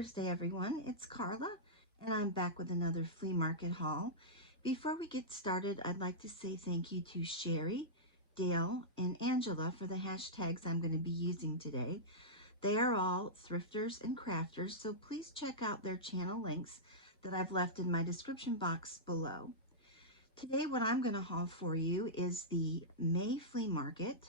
Thursday, everyone. It's Carla, and I'm back with another flea market haul. Before we get started, I'd like to say thank you to Sheree, Dale, and Angela for the hashtags I'm going to be using today. They are all thrifters and crafters, so please check out their channel links that I've left in my description box below. Today, what I'm going to haul for you is the May flea market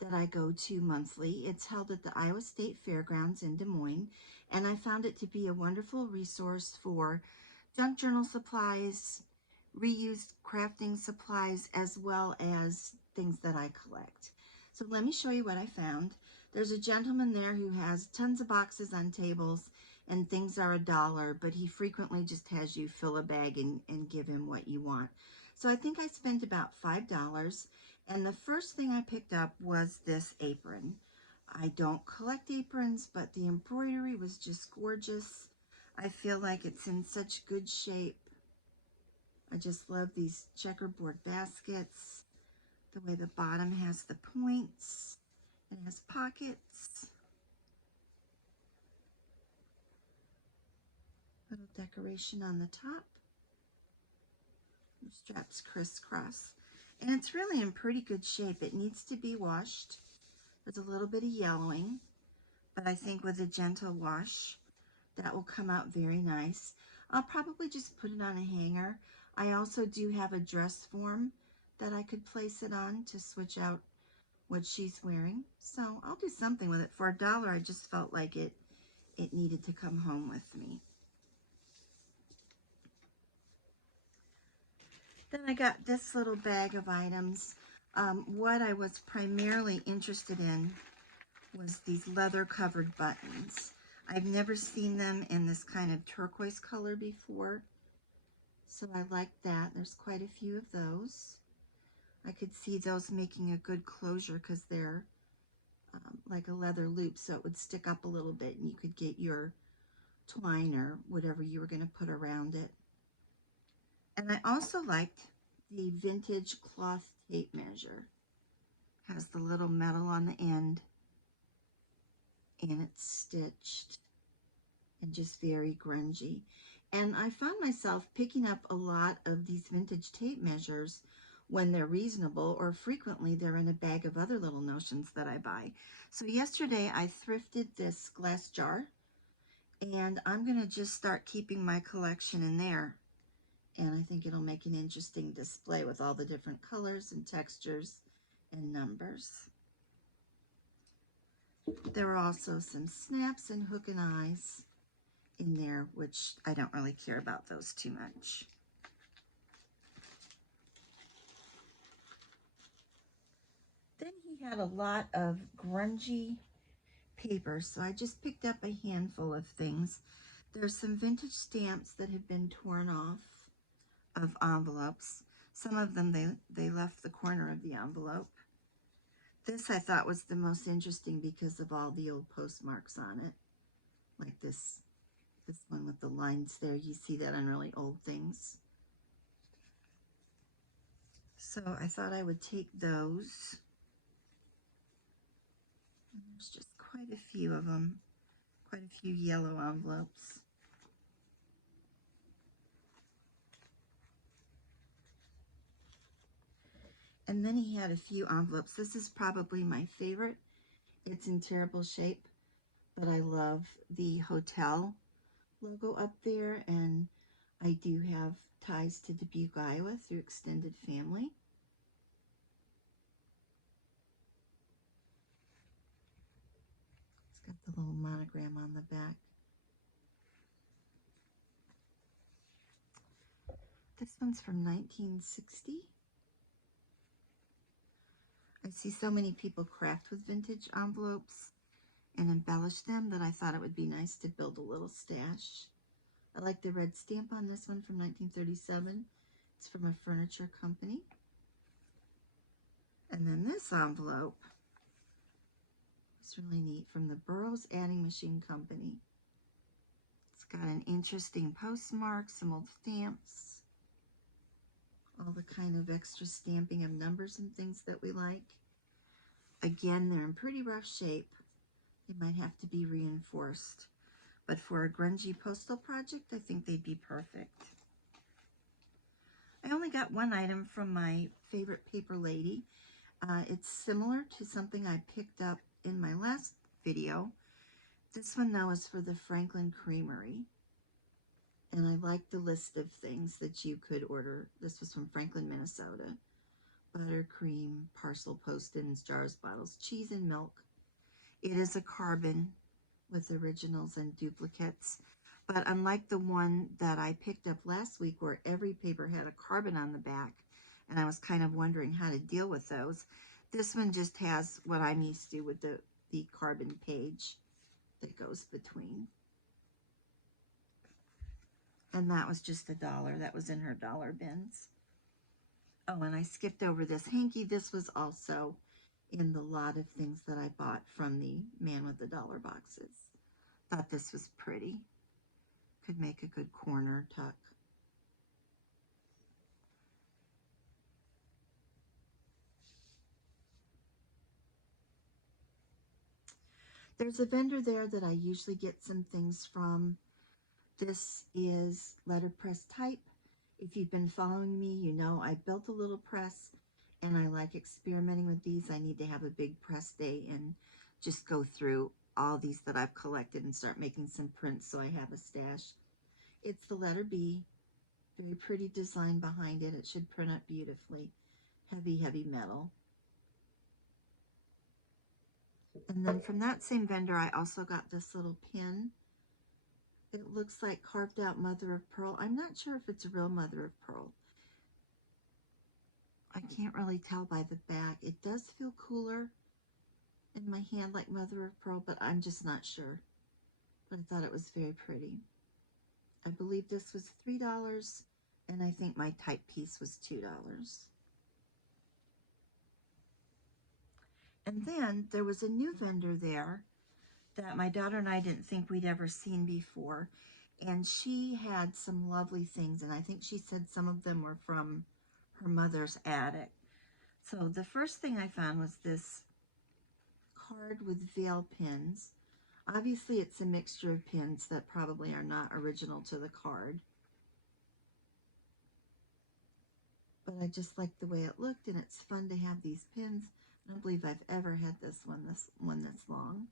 that I go to monthly. It's held at the Iowa State Fairgrounds in Des Moines, and I found it to be a wonderful resource for junk journal supplies, reused crafting supplies, as well as things that I collect. So let me show you what I found. There's a gentleman there who has tons of boxes on tables, and things are $1, but he frequently just has you fill a bag and give him what you want. So I think I spent about $5, and the first thing I picked up was this apron. I don't collect aprons, but the embroidery was just gorgeous. I feel like it's in such good shape. I just love these checkerboard baskets, the way the bottom has the points, it has pockets, little decoration on the top. Straps crisscross, and it's really in pretty good shape. It needs to be washed. There's a little bit of yellowing, but I think with a gentle wash that will come out very nice. I'll probably just put it on a hanger. I also do have a dress form that I could place it on to switch out what she's wearing, so I'll do something with it. For $1, I just felt like it needed to come home with me. Then I got this little bag of items. What I was primarily interested in was these leather covered buttons. I've never seen them in this kind of turquoise color before, so I liked that. There's quite a few of those. I could see those making a good closure because they're like a leather loop, so it would stick up a little bit and you could get your twine or whatever you were going to put around it. And I also liked the vintage cloth tape measure. Has the little metal on the end, and it's stitched and just very grungy. And I found myself picking up a lot of these vintage tape measures when they're reasonable, or frequently they're in a bag of other little notions that I buy. So yesterday I thrifted this glass jar, and I'm going to just start keeping my collection in there. And I think it'll make an interesting display with all the different colors and textures and numbers. There were also some snaps and hook and eyes in there, which I don't really care about those too much. Then he had a lot of grungy paper, so I just picked up a handful of things. There's some vintage stamps that have been torn off of envelopes. Some of them, they left the corner of the envelope. This I thought was the most interesting because of all the old postmarks on it. Like this one with the lines there. You see that on really old things. So I thought I would take those. And there's just quite a few of them. Quite a few yellow envelopes. And then he had a few envelopes. This is probably my favorite. It's in terrible shape, but I love the hotel logo up there, and I do have ties to Dubuque, Iowa through extended family. It's got the little monogram on the back. This one's from 1960. I see so many people craft with vintage envelopes and embellish them that I thought it would be nice to build a little stash. I like the red stamp on this one from 1937. It's from a furniture company. And then this envelope is really neat, from the Burroughs Adding Machine Company. It's got an interesting postmark, some old stamps, all the kind of extra stamping of numbers and things that we like. Again, they're in pretty rough shape. They might have to be reinforced. but for a grungy postal project, I think they'd be perfect. I only got one item from my favorite paper lady. It's similar to something I picked up in my last video. This one now is for the Franklin Creamery. And I like the list of things that you could order. This was from Franklin, Minnesota. Butter, cream, parcel, post-ins, jars, bottles, cheese, and milk. It is a carbon with originals and duplicates. But unlike the one that I picked up last week where every paper had a carbon on the back, and I was kind of wondering how to deal with those, this one just has what I'm used to with the carbon page that goes between. And that was just $1. That was in her dollar bins. Oh, and I skipped over this hanky. This was also in the lot of things that I bought from the Man with the Dollar Boxes. Thought this was pretty. Could make a good corner tuck. There's a vendor there that I usually get some things from. This is letterpress type. If you've been following me, you know I built a little press and I like experimenting with these. I need to have a big press day and just go through all these that I've collected and start making some prints so I have a stash. It's the letter B. Very pretty design behind it. It should print up beautifully. Heavy, heavy metal. And then from that same vendor, I also got this little pin. It looks like carved out mother of pearl. I'm not sure if it's a real mother of pearl. I can't really tell by the back. It does feel cooler in my hand like mother of pearl, but I'm just not sure. But I thought it was very pretty. I believe this was $3, and I think my type piece was $2. And then there was a new vendor there that my daughter and I didn't think we'd ever seen before. And she had some lovely things, and I think she said some of them were from her mother's attic. So the first thing I found was this card with veil pins. Obviously it's a mixture of pins that probably are not original to the card. But I just liked the way it looked, and it's fun to have these pins. I don't believe I've ever had this one this long.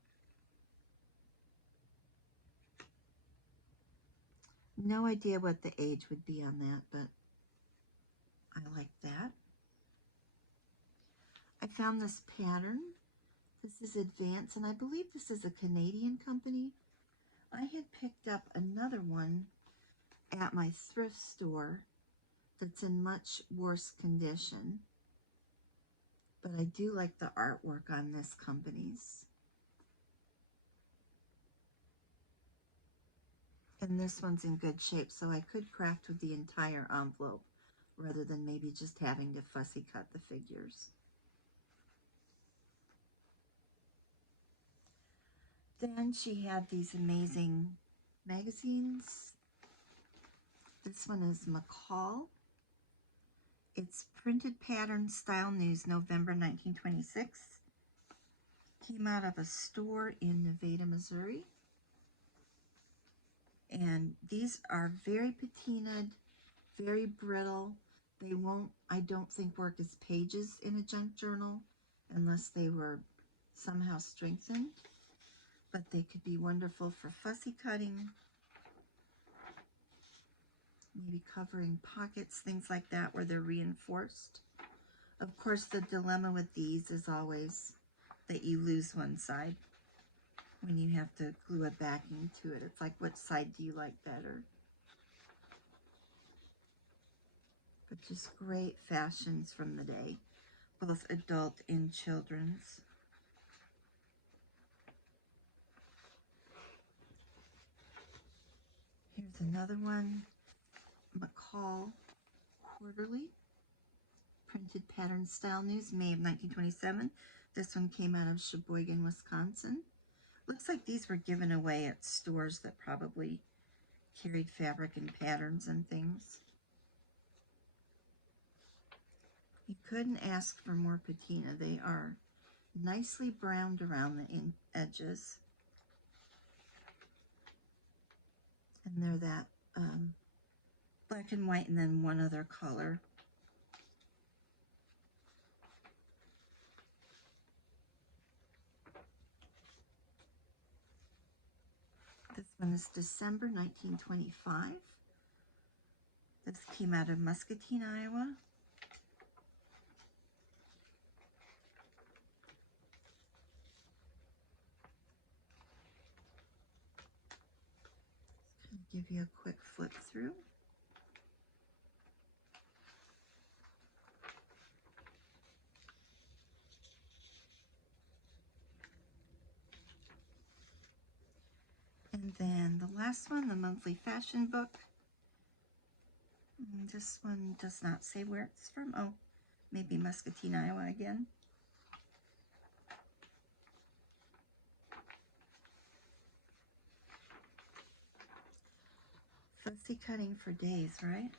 No idea what the age would be on that, but I like that. I found this pattern. This is Advance, and I believe this is a Canadian company. I had picked up another one at my thrift store that's in much worse condition, but I do like the artwork on this company's. And this one's in good shape, so I could craft with the entire envelope rather than maybe just having to fussy cut the figures. Then she had these amazing magazines. This one is McCall. It's Printed Pattern Style News, November 1926. Came out of a store in Nevada, Missouri. And these are very patinaed, very brittle. They won't, I don't think, work as pages in a junk journal unless they were somehow strengthened. But they could be wonderful for fussy cutting, maybe covering pockets, things like that where they're reinforced. Of course, the dilemma with these is always that you lose one side when you have to glue a backing to it. It's like, which side do you like better? But just great fashions from the day, both adult and children's. Here's another one, McCall Quarterly, Printed Pattern Style News, May of 1927. This one came out of Sheboygan, Wisconsin. Looks like these were given away at stores that probably carried fabric and patterns and things. You couldn't ask for more patina. They are nicely browned around the edges. And they're that black and white and then one other color. This one is December 1925. This came out of Muscatine, Iowa. Give you a quick flip through. And then the last one, the monthly fashion book. And this one does not say where it's from. Oh, maybe Muscatine, Iowa again. Fussy cutting for days, right?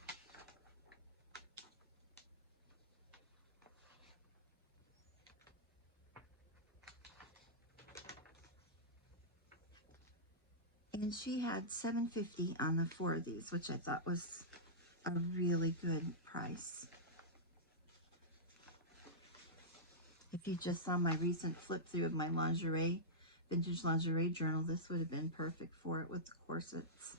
And she had $7.50 on the 4 of these, which I thought was a really good price. If you just saw my recent flip through of my lingerie, vintage lingerie journal, this would have been perfect for it with the corsets.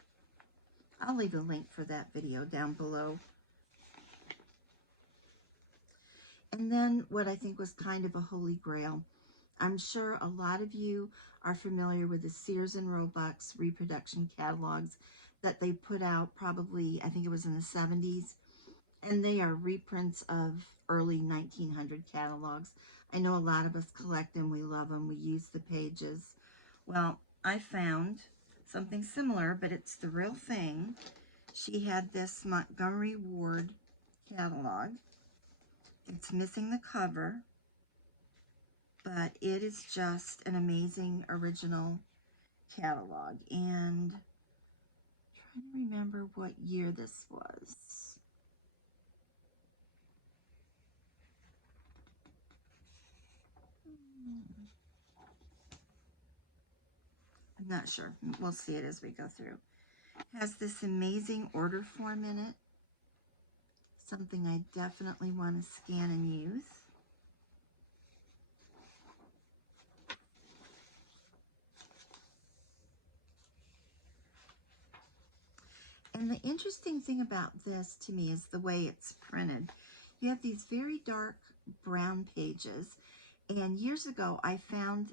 I'll leave a link for that video down below. And then what I think was kind of a holy grail. I'm sure a lot of you are familiar with the Sears and Roebuck's reproduction catalogs that they put out probably, I think it was in the 70s. And they are reprints of early 1900 catalogs. I know a lot of us collect them. We love them. We use the pages. Well, I found something similar, but it's the real thing. She had this Montgomery Ward catalog. It's missing the cover, but it is just an amazing original catalog. And I'm trying to remember what year this was. I'm not sure. We'll see it as we go through. It has this amazing order form in it. Something I definitely want to scan and use. And the interesting thing about this to me is the way it's printed. You have these very dark brown pages. And years ago, I found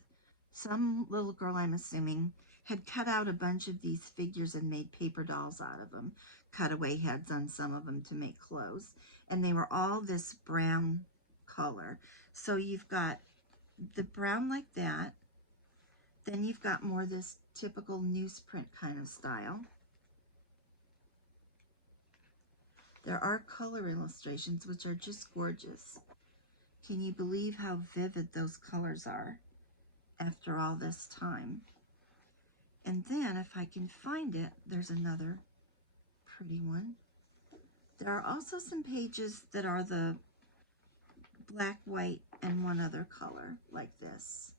some little girl, I'm assuming, had cut out a bunch of these figures and made paper dolls out of them. Cutaway heads on some of them to make clothes. And they were all this brown color. So you've got the brown like that. Then you've got more this typical newsprint kind of style. There are color illustrations, which are just gorgeous. Can you believe how vivid those colors are after all this time? And then, if I can find it, there's another pretty one. There are also some pages that are the black, white, and one other color, like this.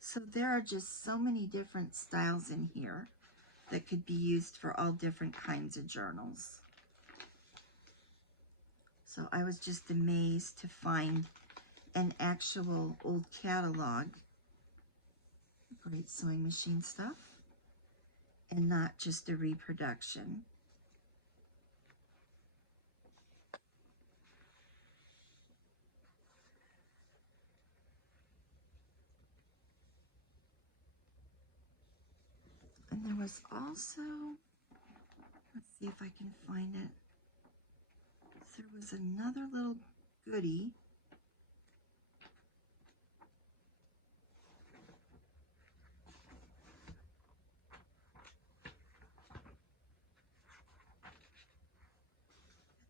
So there are just so many different styles in here that could be used for all different kinds of journals. So I was just amazed to find an actual old catalog. Great sewing machine stuff. And not just a reproduction. And there was also, let's see if I can find it. There was another little goodie.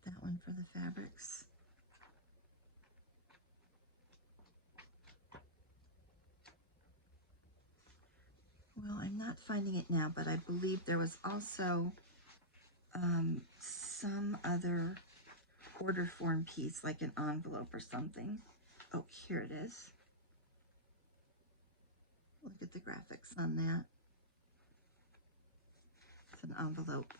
That one for the fabrics. Well, I'm not finding it now, but I believe there was also some other order form piece, like an envelope or something. Oh, here it is. Look at the graphics on that. So an envelope.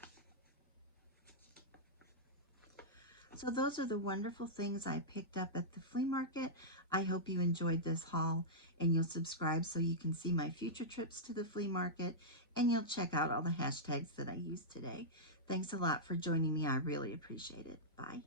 So those are the wonderful things I picked up at the flea market. I hope you enjoyed this haul, and you'll subscribe so you can see my future trips to the flea market, and you'll check out all the hashtags that I used today. Thanks a lot for joining me. I really appreciate it. Bye.